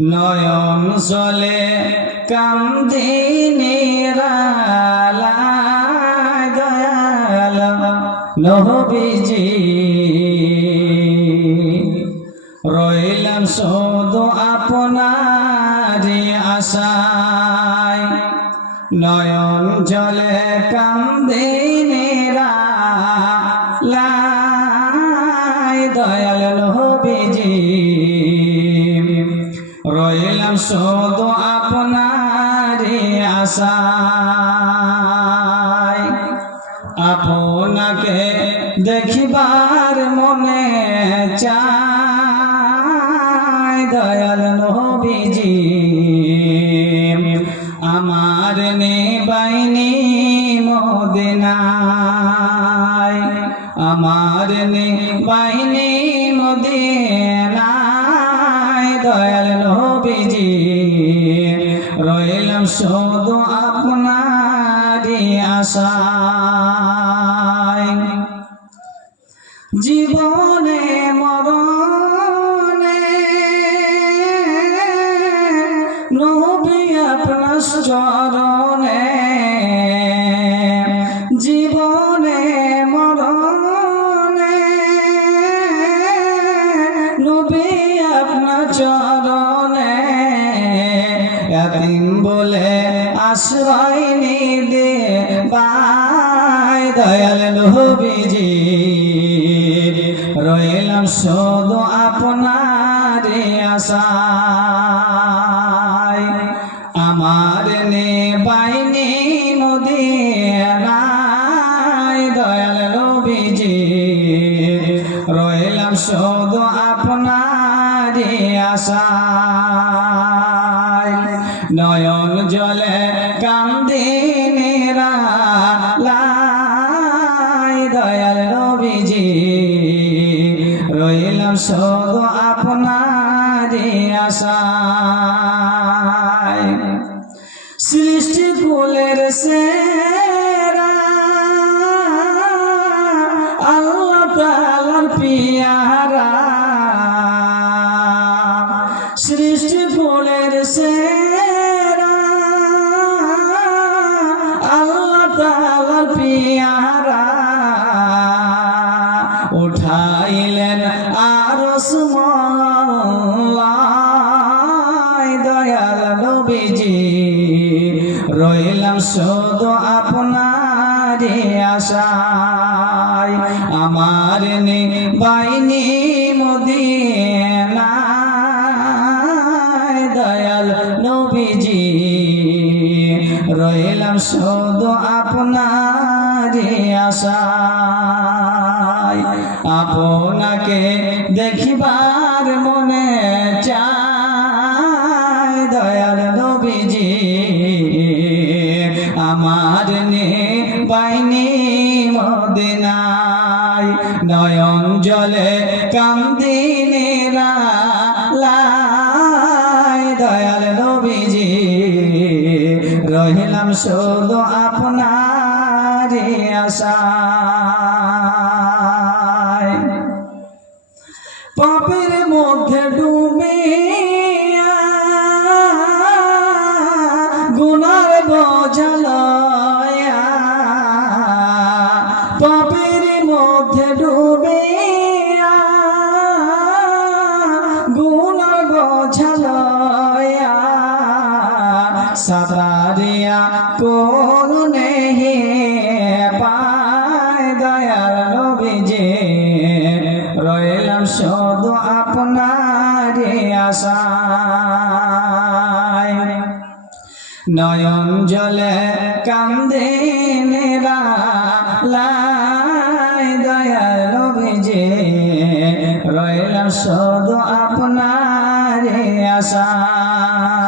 নয়ন জলে কান্দি নিরালায় দয়াল নবীজি রইলাম শুধু আপনারই আশায় নয়ন জলে কান্দি নিরালায় দয়াল নবীজি রইলাম শুধু আপনারই আশায় আপনাকে দেখিবার মনে চায় দয়াল নবীজি আমার নেবাইনি মদিনায় আমার নেবাইনি মদিনায় দয়াল নবীজি রইলাম শুধু আপনারই আশায় জীবনে মরণে নবী আপনার চরণে জীবনে মরণে নবী আপনার চরণে এতিম বলে আশ্রয় নিদে পায় দয়াল নবীজি রইলাম শুধু আপনারই আশায় আমার নেবাইনি মদিনায় দয়াল নবীজি রইলাম শুধু আপনারই আশায় নয়ন জলে কান্দি নিরালায় দয়াল নবীজি রইলাম শুধু আপনারই আশায় সৃষ্টি কুলের সেরা আল্লাহ তাআলার পিয়ারা সৃষ্টি কুলের সেরা আল্লাহ তাআলার পিয়ারা উঠাইলেন আরশ মওলায় দয়াল নবীজি রইলাম শুধু আপনারই আশায় আমার নেবাইনি মদিনায় দয়াল নবীজি রইলাম শুধু আপনারই আশায় আপনাকে দেখিবার মনে চায় দয়াল নবীজি আমার নেবাইনি মদিনায় নয়ন জলে কান্দি নিরালায় দয়াল নবীজি রইলাম শুধু আপনারই আশায় পাপের মধ্যে ডুবিয়া গুনার বোঝা লয়া পাপের মধ্যে ডুবিয়া গুনার বোঝা লয়া সাতারিয়া করুণে পায় দয়াল নবীজি রইলাম শুধু আপনারই আশায় নয়ন জলে কান্দে নিরালায় দয়াল নবীজি রইলাম শুধু আপনারই আশায়